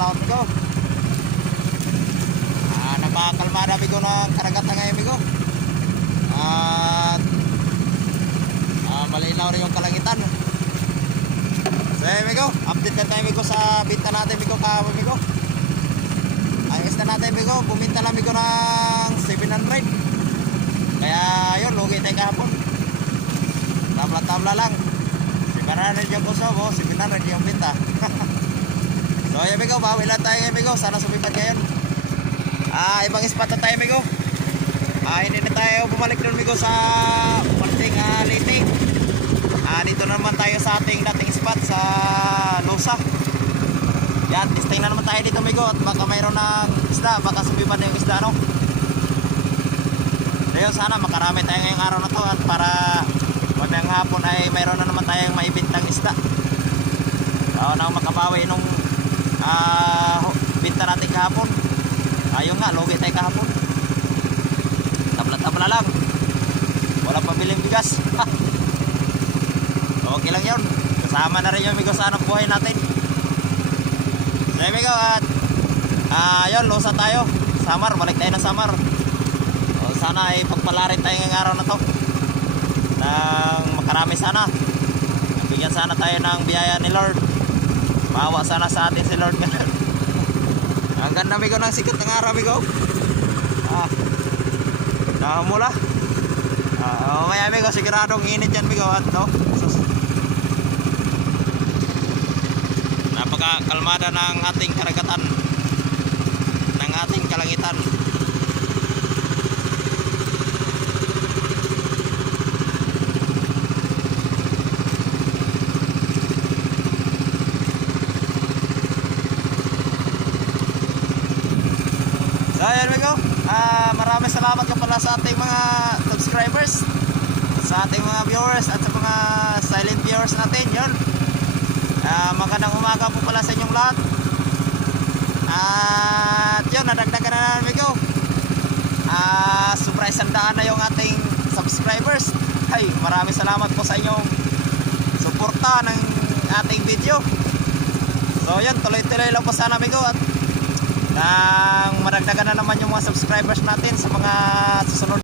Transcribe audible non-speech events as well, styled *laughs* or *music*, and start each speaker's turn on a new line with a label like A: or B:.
A: salamat amigo. Ah, napakalmada amigo ng karagatan ngayon amigo. At ah, malinaw rin yung kalangitan. So ayun, amigo, update na tayo amigo sa binta natin amigo kahapon amigo. Ang isda natin amigo, buminta lang amigo ng 700. Kaya yun, lugi tayo kahapon. Tabla-tabla lang. 700 yung kusobo, 700 yung binta. so ayun amigo, bawi lang tayo amigo. Sana sumipat ngayon. Ah, ibang spot na tayo amigo. Ah, hindi na tayo bumalik doon amigo sa parting ah, Leyte. Ah, dito na naman tayo sa ating dating spot sa Nusa. Yan, testing na naman tayo dito amigo at baka mayroon ng isda, baka sumipan na yung isda no. Ngayon sana makarami tayo ngayong araw na to at para mamayang hapon ay mayroon na naman tayong maibintang isda. Bawa na makabawi nung ah, binta natin kahapon. Ayun nga, logi tayo kahapon. Tabla-tabla lang. Walang pabiling bigas. *laughs* okay lang yun. Kasama na rin yung migo sa hanap buhay natin. So yun, migo at ah, yun, lusa tayo. Samar, balik tayo ng Samar. O, sana ay pagpalarin tayo ngayong araw na to. Nang makarami sana. Bigyan sana tayo ng biyaya ni Lord. Bawa sana sa atin si Lord ngayon. *laughs* Ang ganda migo ng sikat ng araw migo. Ah. Nakamula. Ah, oh, may amigo siguradong init yan migo at no. Sus. Napaka kalmada ng ating karagatan. Ng ating kalangitan. So ayan migo. Ah, maraming salamat ka pala sa ating mga subscribers, sa ating mga viewers at sa mga silent viewers natin. Yon. Ah, magandang umaga po pala sa inyong lahat. At yun, nadagdagan na namin migo. Ah, surprise sandaan na yung ating subscribers. Ay, maraming salamat po sa inyong suporta ng ating video. So yun, tuloy-tuloy lang po sana migo at nang maragdagan na naman yung mga subscribers natin sa mga susunod